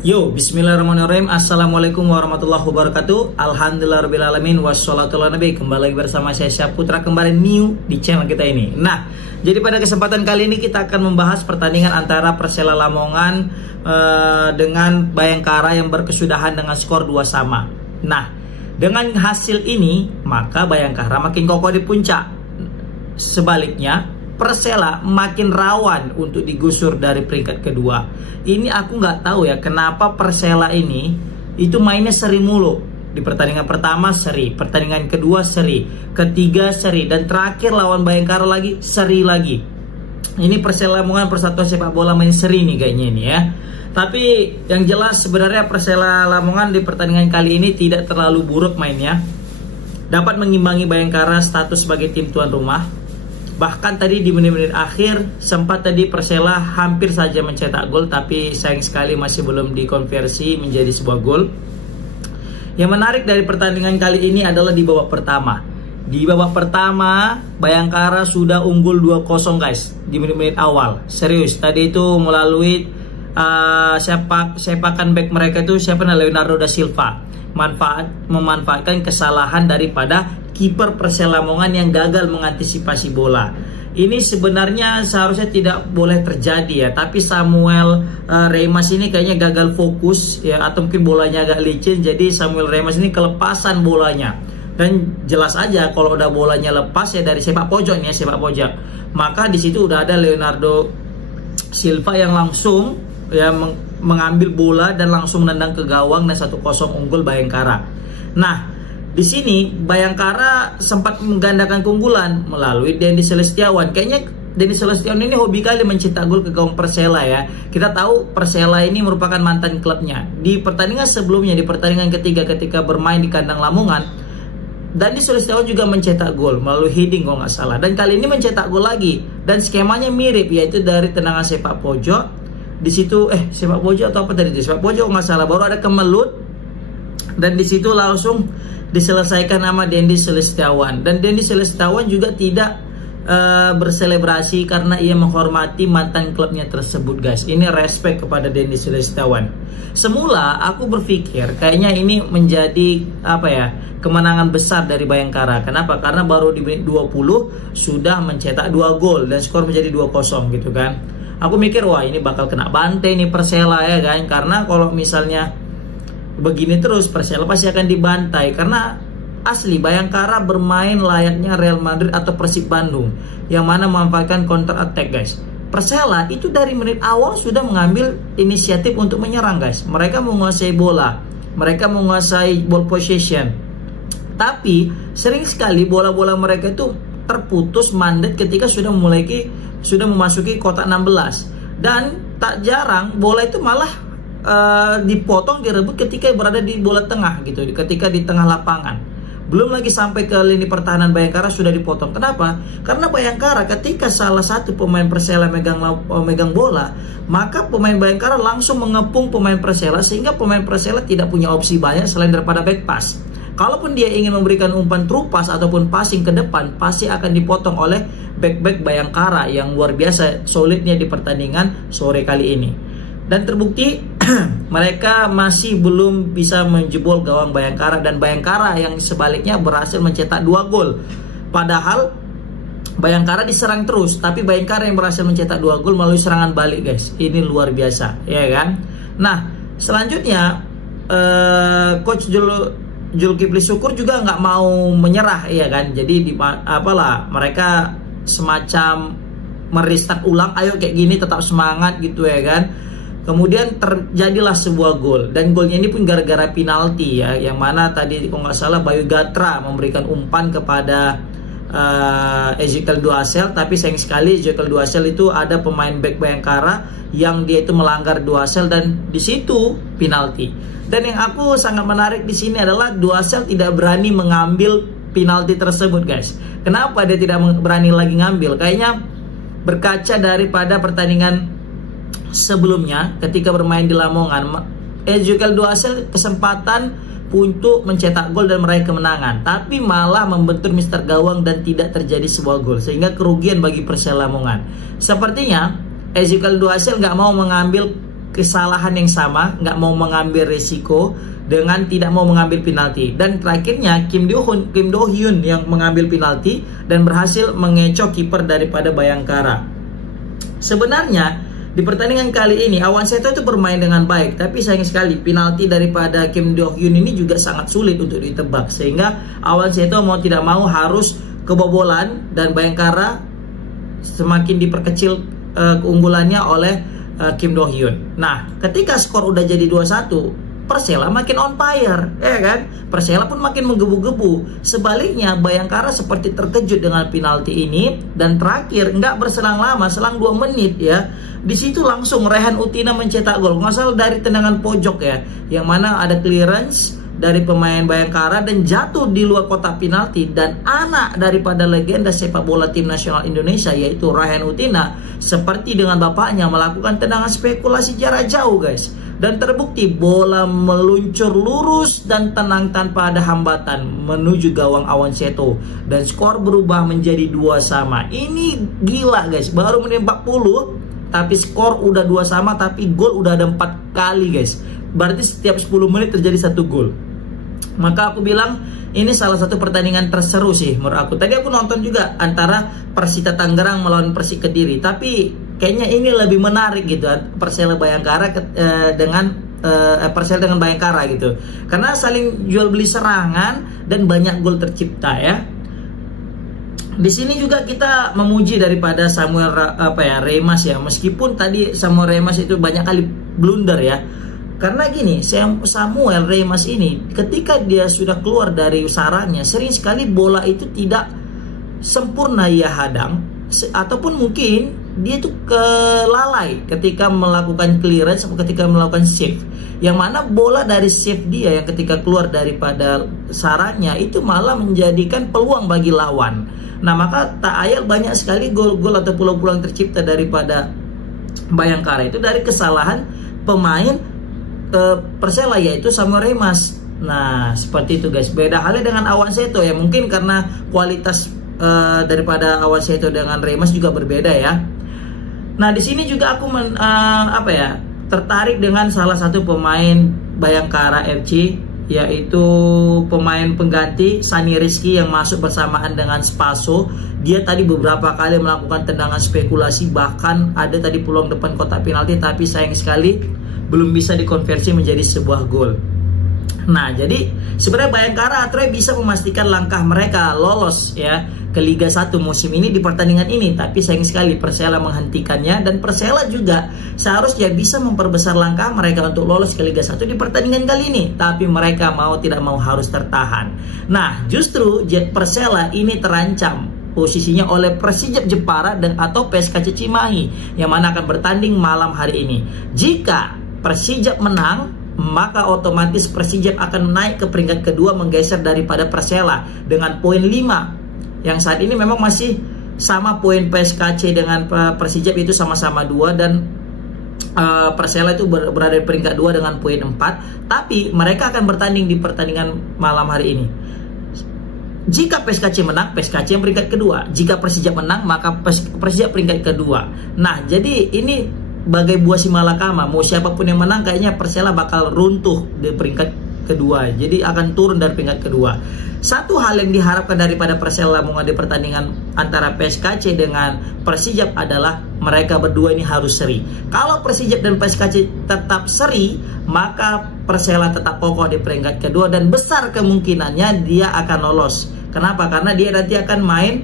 Yo, bismillahirrahmanirrahim. Assalamualaikum warahmatullahi wabarakatuh. Alhamdulillahirrahmanirrahim. Wassalatu ala nabi. Kembali lagi bersama saya Syahputra, kembali new di channel kita ini. Nah, jadi pada kesempatan kali ini kita akan membahas pertandingan antara Persela Lamongan dengan Bayangkara yang berkesudahan dengan skor 2 sama. Nah, dengan hasil ini maka Bayangkara makin kokoh di puncak. Sebaliknya Persela makin rawan untuk digusur dari peringkat kedua. Ini aku nggak tahu ya kenapa Persela ini itu mainnya seri mulu. Di pertandingan pertama seri, pertandingan kedua seri, ketiga seri, dan terakhir lawan Bayangkara lagi seri lagi. Ini Persela Lamongan Persatuan Sepak Bola main seri nih kayaknya ini ya. Tapi yang jelas sebenarnya Persela Lamongan di pertandingan kali ini tidak terlalu buruk mainnya. Dapat mengimbangi Bayangkara status sebagai tim tuan rumah. Bahkan tadi di menit-menit akhir sempat tadi Persela hampir saja mencetak gol, tapi sayang sekali masih belum dikonversi menjadi sebuah gol. Yang menarik dari pertandingan kali ini adalah di babak pertama. Di babak pertama Bayangkara sudah unggul 2-0 guys di menit-menit awal. Serius, tadi itu melalui sepakan back mereka itu Leonardo da Silva memanfaatkan kesalahan daripada kiper Persela Lamongan yang gagal mengantisipasi bola. Ini sebenarnya seharusnya tidak boleh terjadi ya, tapi Samuel Reymas ini kayaknya gagal fokus ya, atau mungkin bolanya agak licin, jadi Samuel Reymas ini kelepasan bolanya. Dan jelas aja kalau udah bolanya lepas ya dari sepak pojok nih ya, sepak pojok, maka di situ udah ada Leonardo Silva yang langsung ya mengambil bola dan langsung menendang ke gawang dan 1-0 unggul Bayangkara. Nah, di sini Bayangkara sempat menggandakan keunggulan melalui Dendi Celestiawan. Kayaknya Dendi Celestiawan ini hobi kali mencetak gol ke gawang Persela ya. Kita tahu Persela ini merupakan mantan klubnya. Di pertandingan sebelumnya, di pertandingan ketiga ketika bermain di kandang Lamongan, Dendi Celestiawan juga mencetak gol melalui heading kalau nggak salah. Dan kali ini mencetak gol lagi. Dan skemanya mirip, yaitu dari tendangan sepak pojok. Di situ sepak pojok atau apa tadi? Sepak pojok nggak salah. Baru ada kemelut dan di situ langsung diselesaikan nama Dendi Celestiawan. Dan Dendi Celestiawan juga tidak berselebrasi karena ia menghormati mantan klubnya tersebut guys. Ini respect kepada Dendi Celestiawan. Semula aku berpikir kayaknya ini menjadi kemenangan besar dari Bayangkara. Kenapa? Karena baru di menit 20 sudah mencetak 2 gol dan skor menjadi 2-0 gitu kan. Aku mikir wah ini bakal kena bantai nih Persela ya kan. Karena kalau misalnya begini terus Persela pasti akan dibantai, karena asli Bayangkara bermain layaknya Real Madrid atau Persib Bandung yang mana memanfaatkan counter attack guys. Persela itu dari menit awal sudah mengambil inisiatif untuk menyerang guys. Mereka menguasai bola, mereka menguasai ball possession, tapi sering sekali bola-bola mereka itu terputus mandat ketika sudah memasuki kotak 16. Dan tak jarang bola itu malah dipotong, direbut ketika berada di bola tengah gitu, ketika di tengah lapangan. Belum lagi sampai ke lini pertahanan Bayangkara sudah dipotong. Kenapa? Karena Bayangkara ketika salah satu pemain Persela megang bola, maka pemain Bayangkara langsung mengepung pemain Persela sehingga pemain Persela tidak punya opsi banyak selain daripada back pass. Kalaupun dia ingin memberikan umpan true pass ataupun passing ke depan, pasti akan dipotong oleh back-back Bayangkara yang luar biasa solidnya di pertandingan sore kali ini. Dan terbukti mereka masih belum bisa menjebol gawang Bayangkara, dan Bayangkara yang sebaliknya berhasil mencetak 2 gol. Padahal Bayangkara diserang terus, tapi Bayangkara yang berhasil mencetak 2 gol melalui serangan balik guys. Ini luar biasa ya kan. Nah, selanjutnya coach Zulkifli Syukur juga nggak mau menyerah ya kan. Jadi mereka semacam merestart ulang, ayo kayak gini tetap semangat gitu ya kan. Kemudian terjadilah sebuah gol, dan golnya ini pun gara-gara penalti ya, yang mana tadi kalau nggak salah Bayu Gatra memberikan umpan kepada Ezekiel Duasel, tapi sayang sekali Ezekiel Duasel itu ada pemain back Bayangkara yang dia itu melanggar Duasel dan di situ penalti. Dan yang aku sangat menarik di sini adalah Duasel tidak berani mengambil penalti tersebut guys. Kenapa dia tidak berani lagi ngambil? Kayaknya berkaca daripada pertandingan sebelumnya ketika bermain di Lamongan, Ezekiel Duasel kesempatan untuk mencetak gol dan meraih kemenangan, tapi malah membentur Mister Gawang dan tidak terjadi sebuah gol, sehingga kerugian bagi Persela Lamongan. Sepertinya Ezekiel Duasel nggak mau mengambil kesalahan yang sama, nggak mau mengambil resiko dengan tidak mau mengambil penalti. Dan terakhirnya Kim Do Hyun yang mengambil penalti dan berhasil mengecoh kiper daripada Bayangkara. Sebenarnya di pertandingan kali ini Awan Seto itu bermain dengan baik, tapi sayang sekali penalti daripada Kim Do Hyun ini juga sangat sulit untuk ditebak, sehingga Awan Seto mau tidak mau harus kebobolan dan Bayangkara semakin diperkecil keunggulannya oleh Kim Do Hyun. Nah, ketika skor udah jadi 2-1, Persela makin on fire, ya kan? Persela pun makin menggebu-gebu. Sebaliknya, Bayangkara seperti terkejut dengan penalti ini, dan terakhir nggak berselang lama, selang 2 menit ya. Di situ langsung Rehan Utina mencetak gol, nggak salah dari tendangan pojok ya, yang mana ada clearance dari pemain Bayangkara dan jatuh di luar kotak penalti, dan anak daripada legenda sepak bola tim nasional Indonesia yaitu Rehan Utina seperti dengan bapaknya melakukan tendangan spekulasi jarak jauh guys, dan terbukti bola meluncur lurus dan tenang tanpa ada hambatan menuju gawang Awan Seto, dan skor berubah menjadi 2-2. Ini gila guys, baru menit 40 tapi skor udah 2-2, tapi gol udah ada 4 kali guys. Berarti setiap 10 menit terjadi 1 gol. Maka aku bilang ini salah satu pertandingan terseru sih menurut aku. Tadi aku nonton juga antara Persita Tangerang melawan Persik Kediri, tapi kayaknya ini lebih menarik gitu, Persela Bayangkara dengan Persela dengan Bayangkara gitu, karena saling jual beli serangan dan banyak gol tercipta ya. Di sini juga kita memuji daripada Samuel Remas ya, meskipun tadi Samuel Remas itu banyak kali blunder ya. Karena gini, Samuel Remas ini ketika dia sudah keluar dari sarangnya, sering sekali bola itu tidak sempurna ia hadang, ataupun mungkin dia itu kelalai ketika melakukan clearance atau ketika melakukan save, yang mana bola dari save dia yang ketika keluar daripada sarangnya itu malah menjadikan peluang bagi lawan. Nah, maka tak ayal banyak sekali gol-gol atau peluang-peluang tercipta daripada Bayangkara itu dari kesalahan pemain Persela yaitu Samuel Remas. Nah, seperti itu guys. Beda halnya dengan Awan Seto ya, mungkin karena kualitas daripada Awan Seto dengan Remas juga berbeda ya. Nah, di sini juga aku tertarik dengan salah satu pemain Bayangkara FC, yaitu pemain pengganti Sani Rizky yang masuk bersamaan dengan Spaso. Dia tadi beberapa kali melakukan tendangan spekulasi, bahkan ada tadi peluang depan kotak penalti, tapi sayang sekali belum bisa dikonversi menjadi sebuah gol. Nah, jadi sebenarnya Bayangkara Atre bisa memastikan langkah mereka lolos ya ke Liga 1 musim ini di pertandingan ini, tapi sayang sekali Persela menghentikannya, dan Persela juga seharusnya bisa memperbesar langkah mereka untuk lolos ke Liga 1 di pertandingan kali ini, tapi mereka mau tidak mau harus tertahan. Nah, justru Jet Persela ini terancam posisinya oleh Persijap Jepara dan atau PSKC Cimahi yang mana akan bertanding malam hari ini. Jika Persijap menang, maka otomatis Persijap akan naik ke peringkat kedua, menggeser daripada Persela dengan poin 5, yang saat ini memang masih sama poin PSKC dengan Persijap, itu sama-sama 2, dan Persela itu berada di peringkat 2 dengan poin 4, tapi mereka akan bertanding di pertandingan malam hari ini. Jika PSKC menang, PSKC yang peringkat kedua. Jika Persijap menang, maka Persijap peringkat kedua. Nah, jadi ini bagai buah si malakama, mau siapapun yang menang kayaknya Persela bakal runtuh di peringkat kedua, jadi akan turun dari peringkat kedua. Satu hal yang diharapkan daripada Persela Lamongan di pertandingan antara PSKC dengan Persijap adalah mereka berdua ini harus seri. Kalau Persijap dan PSKC tetap seri, maka Persela tetap kokoh di peringkat kedua dan besar kemungkinannya dia akan lolos. Kenapa? Karena dia nanti akan main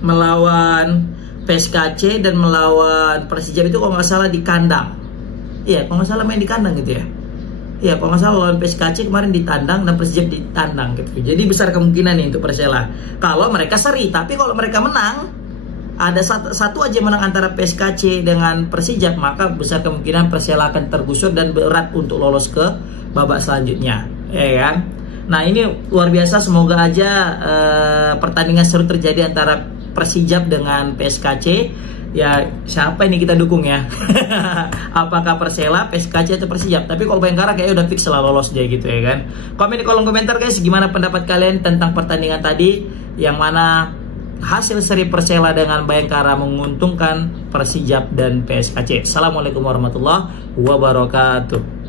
melawan PSKC dan melawan Persijap itu kalau nggak salah di kandang. Iya, kalau nggak salah main di kandang gitu ya. Iya, kalau nggak salah lawan PSKC kemarin di tandang dan Persijap di tandang gitu. Jadi besar kemungkinan nih untuk Persela kalau mereka seri. Tapi kalau mereka menang, ada satu aja menang antara PSKC dengan Persijap, maka besar kemungkinan Persela akan tergusur dan berat untuk lolos ke babak selanjutnya, ya kan? Nah, ini luar biasa. Semoga aja pertandingan seru terjadi antara Persijap dengan PSKC. Ya, siapa ini kita dukung ya? Apakah Persela, PSKC atau Persijap? Tapi kalau Bayangkara kayaknya udah fix lah lolos dia gitu ya kan. Komen di kolom komentar guys, gimana pendapat kalian tentang pertandingan tadi, yang mana hasil seri Persela dengan Bayangkara menguntungkan Persijap dan PSKC. Assalamualaikum warahmatullahi wabarakatuh.